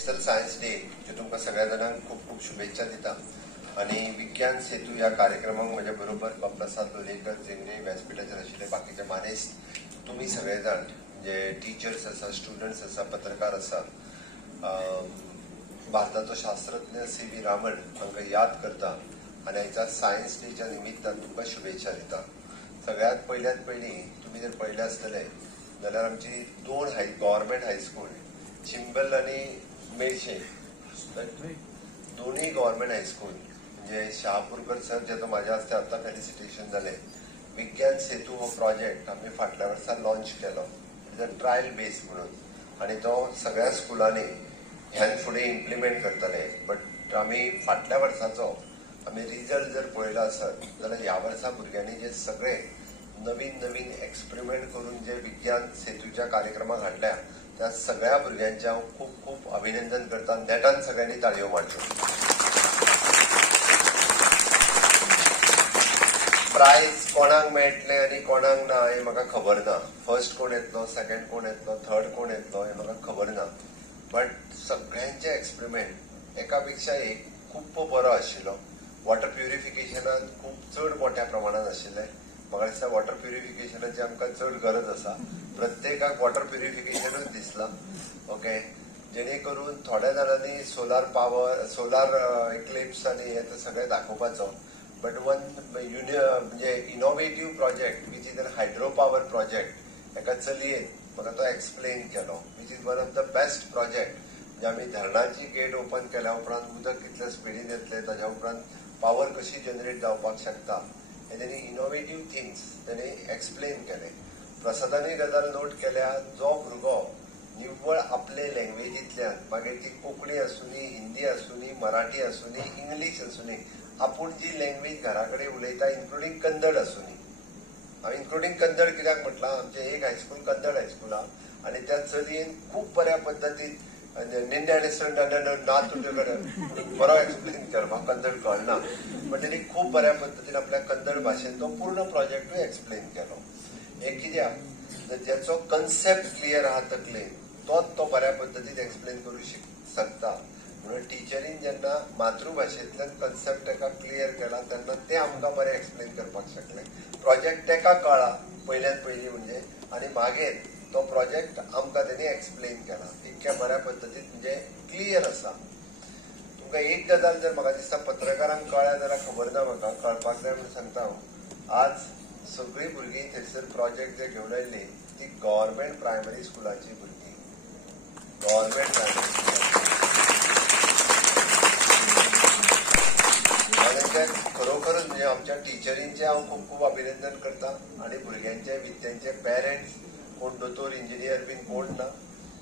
Excel science day चे तुमकां सगळ्या जाणांक खूप खूप शुभेच्छा दिता आणि विज्ञान सेतू ह्या कार्यक्रमाक म्हज्या बरोबर प्रसाद लोलयेकर जेंगे व्यासपीठाचेर आशिल्ले बाकीचे मानेस्त तुम्ही सगळे जाण म्हणजे टिचर्स आसा, स्टुडंट्स आसा, पत्रकार आसा, भारताचो शास्त्रज्ञ सी.व्ही. रामन हांकां याद करता आनी आयच्या सायन्स डेच्या निमित्तान तुमकां शुभेच्छा दिता. सगळ्यात पयली तुम्ही जर पळयलें आसतलें जाल्यार आमची दोन गव्हर्मेंट हायस्कूल चिंबल आणि मेळशे दोन्ही गव्हर्मेंट हायस्कूल म्हणजे शहापूरकर सर जेचो म्हाज्या हस्ते आतां फेलिसिटेशन जालें. विज्ञान सेतू हो प्रोजेक्ट आमी फाटल्या वर्सा लॉन्च केलो ट्रायल बेस म्हणून आणि तो सगळ्या स्कुलांनी ह्यान फुडें इम्प्लिमेंट करतले. बट आमी फाटल्या वर्साचो आमी रिजल्ट जर पळयलो आसत जाल्यार ह्या वर्सा भुरग्यांनी जे सगळे नवीन नवीन एक्सपेरिमेंट करून जे विज्ञान सेतूच्या कार्यक्रमाक हाडल्या त्या सगळ्या भुरग्यांचे हांव खूप खूप अभिनंदन करता. नेटान सगळ्यांनी ताळयो मारच्यो. प्रायज कोणाक मेळटले आनी कोणाक ना हे म्हाका खबर ना. फर्स्ट कोण येतलो, सेकंड कोण येतलो, थर्ड कोण येतलो हे म्हाका खबर ना. बट सगळ्यांचे एक्सपेरिमेंट एका पेक्षा एक खूप बरो आशिल्लो. वॉटर प्युरिफिकेशनान खूप चड मोठ्या प्रमाणात आशिल्ले. म्हाका दिसता वॉटर प्युरिफिकेशनाची आमकां चड गरज आसा. प्रत्येकाक वॉटर प्युरिफिकेशनूच दिसला. ओके, जेणे करून थोड्या जाणांनी सोलार पावर, सोलार इक्लिप्स आनी हे सगळें दाखोवपाचो. बट वन म्हणजे innovative project which is an hydro power project एका चलयेन म्हाका तो एक्सप्लेन केलो which is one of the best project. म्हणजे आमी धरणाची गेट ओपन केल्या उपरांत उदक कितल्या स्पिडीन येतलें, ताच्या उपरांत पावर कशी जनरेट जावपाक शकता हे तेणी इनोव्हेटिव्ह थिंग्स तेणी एक्सप्लेन केले. प्रसादानी गजाल नोट केल्या जो भुरगो निव्वळ आपले लँग्वेजींतल्यान मागीर ती कोंकणी आसूनी, हिंदी आसूनी, मराठी आसूनी, इंग्लीश आसूनी आपूण जी लँग्वेज घरा कडेन उलयता इन्क्लुडींग कन्नड आसूनी. हांव इन्क्लुडींग कन्नड कित्याक म्हटलां, आमचें एक हायस्कूल कन्नड हायस्कूल आहा आनी त्या चलयेन खूब बऱ्या पद्दतीन निन्ने ना तुजे कडेन बरो एक्सप्लेन केलो. म्हाका कन्नड कळना बट तेणी खूब बऱ्या पद्दतीन आपल्या कन्नड भाशेन तो पूर्ण प्रोजेक्टूय एक्सप्लेन केलो. हे कित्याक जेचो कन्सेप्ट क्लियर आहा तकलेन तोच तो बऱ्या पद्दतीन एक्सप्लेन करूं शकता. म्हणून टिचरीन जेन्ना मातृभाशेंतल्यान कन्सेप्ट ताका क्लियर केला तेन्ना ते आमकां बरें एक्सप्लेन करपाक शकले. प्रोजेक्ट ताका कळ्ळा पयल्यान पयली म्हणजे आनी मागीर तो प्रोजेक्ट आमकां तेणी एक्सप्लेन केला. इतक्या बऱ्या पद्दतीन म्हणजे क्लियर आसा. तुमकां एक गजाल जर म्हाका दिसता पत्रकारांक कळ्ळ्या जाल्यार खबर ना, म्हाका कळपाक जाय म्हणून सांगता हांव. आज सगळीं भुरगीं थंयसर प्रोजेक्ट जे घेवन आयिल्लीं ती गव्हर्मेंट प्रायमरी स्कुलाची भुरगीं. गव्हर्मेंट प्रायमरी स्कुलाची खरोखरच म्हणजे आमच्या टिचरींचे हांव खूब खूब अभिनंदन करता आनी भुरग्यांचे विद्यांचे पेरंट्स कोण दोतोर, इंजिनियर बीन कोण ना.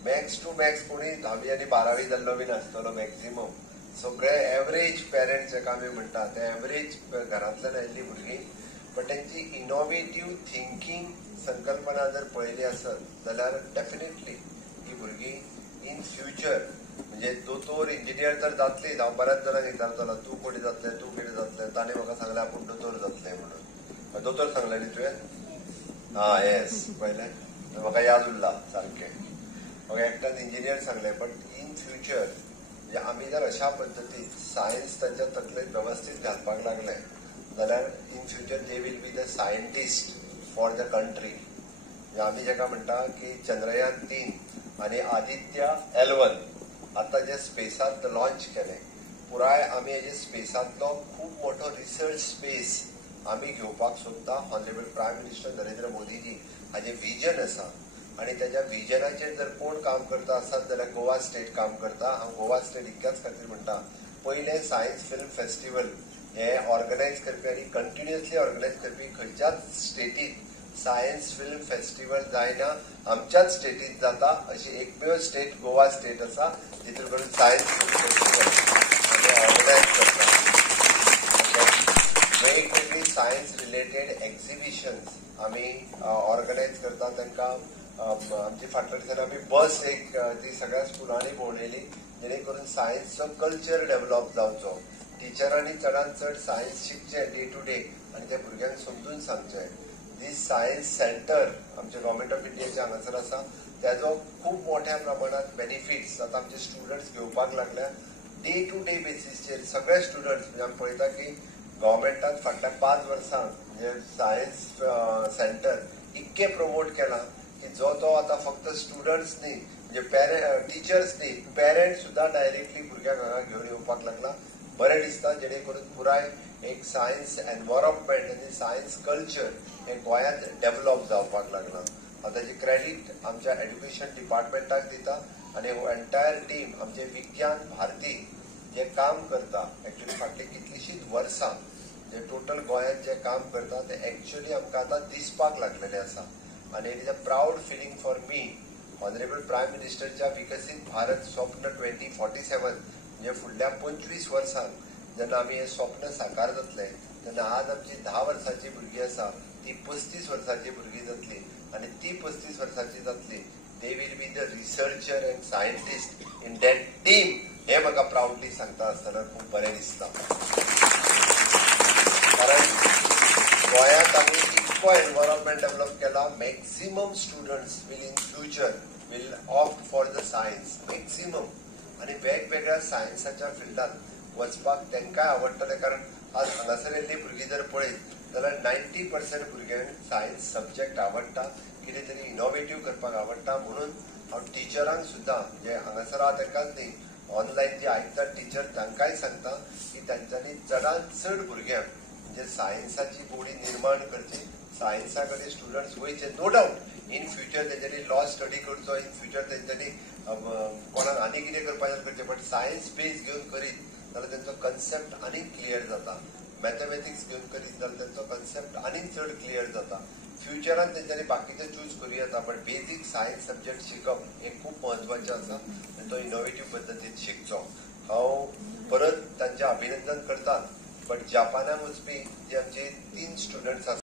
मॅक्स टू मॅक्स कोणी 10वी आनी 12वी जाल्लो बीन आसतलो मॅक्झिमम. सगळे एवरेज पेरंट्स जाका आमी म्हणटा ते एवरेज घरांतल्यान आयिल्लीं भुरगीं. बट तेंची इनोव्हेटिव्ह थिंकींग संकल्पना जर पळयली आसत जाल्यार डेफिनेटली ही भुरगीं इन फ्युचर म्हणजे दोतोर, इंजिनियर तर जातलीच. हांव बऱ्याच जाणांक विचारतलो तूं कोणी जातलें, तूं कितें जातलें. ताणें म्हाका सांगलें आपूण दोतोर जातलें म्हणून. दोतोर सांगलें न्ही तुवें? हां येस, पळयलें म्हाका याद उरला सारकें. म्हाका एकट्यान इंजिनियर सांगलें. बट इन फ्युचर म्हणजे आमी जर अशा पद्दतीन सायन्स तांच्या तकलेंत वेवस्थीत घालपाक लागले जाल्यार in future they will be the scientist for the country. म्हणजे आमी जेका म्हणटा की चंद्रयान 3 आनी आदित्य L1 आता जे स्पेसांत लॉन्च केले पुराय आमी हेजे स्पेसांतलो खूब मोठो रिसर्च स्पेस आमी घेवपाक सोदता. Honourable prime minister Narendra Modiji हाजे विजन आसा आनी त्याच्या विजनाचेर जर कोण काम करता आसत जाल्यार गोवा स्टेट काम करता. हांव गोवा स्टेट इतक्याच खातीर म्हणटा पयलें सायन्स फिल्म फेस्टिवल हे ऑर्गनायज करपी आनी कंटिन्युअसली ऑर्गनायज करपी खंयच्याच स्टेटींत सायन्स फिल्म फेस्टिवल जायना. आमच्याच स्टेटींत जाता अशी एकमेव स्टेट गोवा स्टेट आसा जितून करून सायन्स फिल्म फेस्टिवल आमी ऑर्गनायज करता. वेगवेगळी सायन्स रिलेटेड एक्झिबिशन्स आमी ऑर्गनायज करता. तांकां आमची फाटल्या दिसांनी आमी बस एक ती सगळ्या स्कुलांनी भोंवडायली जेणे करून सायन्सचो कल्चर डेव्हलप जावचो. टिचरांनी चडांत चड सायन्स शिकचे डे टू डे आनी त्या भुरग्यांक समजून सांगचें. दीस सायन्स सेंटर आमच्या गव्हर्मेंट ऑफ इंडियाच्या हांगासर आसा त्याचो खूप मोठ्या प्रमाणात बेनिफिट्स आता आमचे स्टुडंट्स घेवपाक लागल्या. डे टू डे बेसिसचेर सगळे स्टुडंट्स म्हणजे आमी पळयता की गव्हर्मेंटान फाटल्या 5 वर्सां म्हणजे सायन्स सेंटर इतके प्रमोट केला की जो तो आता फक्त स्टुडंट्स न्ही म्हणजे टिचर्स न्ही पेरेंट्स सुद्धा डायरेक्टली भुरग्यांक हांगा घेवन येवपाक लागला. बरें दिसता जेणे करून पुराय एक सायन्स एनवायरमेंट आनी सायन्स कल्चर हे गोंयांत डेव्हलप जावपाक लागला. ताची क्रेडीट आमच्या एज्युकेशन डिपार्टमेंटाक दिता आनी हो एंटायर टीम आमचे विज्ञान भारती जे काम करता एक्चुअली फाटली कितलीशींच वर्सां जे टोटल गोंयांत जे काम करता ते एक्चुअली आमकां आतां दिसपाक लागलेले आसा. आनी it is a proud feeling for me honourable prime मिनिस्टरच्या विकसीत भारत स्वप्न 2047 म्हणजे फुडल्या 25 वर्सांक जेन्ना आमी हे स्वप्न साकार जातले तेन्ना आज आमची 10 वर्सांची भुरगीं आसा ती 35 वर्सांची भुरगीं जातली आनी ती 35 वर्सांची जातली. They will be the researcher and scientist in that team हे म्हाका प्राऊडली सांगता आसतना खूब बरें दिसता. कारण गोंयांत आमी इतको एनवायरमेंट डेव्हलप केला. Maximum students will in future will opt for the science maximum आनी वेगवेगळ्या सायन्साच्या फिल्डात वचपाक तांकांय आवडटलें. कारण आज हांगासर येयल्लीं भुरगीं जर पळयत जाल्यार 90% भुरग्यांक सायन्स सब्जेक्ट आवडटा, कितें तरी इनोवेटीव करपाक आवडटा. म्हणून हांव टिचरांक सुद्दां जे हांगासर आहा तांकांच न्ही ऑनलायन जे आयकतात टीचर तांकांय सांगता की तांच्यांनी चडांत चड भुरग्यांक म्हणजे सायन्साची गोडी निर्माण करची. सायन्सा कडेन स्टुडंट्स वयचे नो डावट इन फ्युचर तेंच्यांनी लॉ स्टडी करचो, इन फ्युचर तेंच्यांनी कोणाक आनी कितें करपाचें करचें, बट सायन्स बेज घेवन करीत जाल्यार तेंचो कन्सेप्ट आनीक क्लियर जाता. मॅथमॅटिक्स घेवन करीत जाल्यार तेंचो कन्सेप्ट आनीक चड क्लियर जाता. फ्युचरान तेंच्यांनी बाकीचे चूज करूं येता बट बेजीक सायन्स सब्जेक्ट शिकप हे खूब म्हत्वाचें आसा आनी तो इनोवेटीव पद्दतीन शिकचो. हांव परत तांचें अभिनंदन करता. बट जापानाक वचपी जे आमचे 3 स्टुडंट्स आसा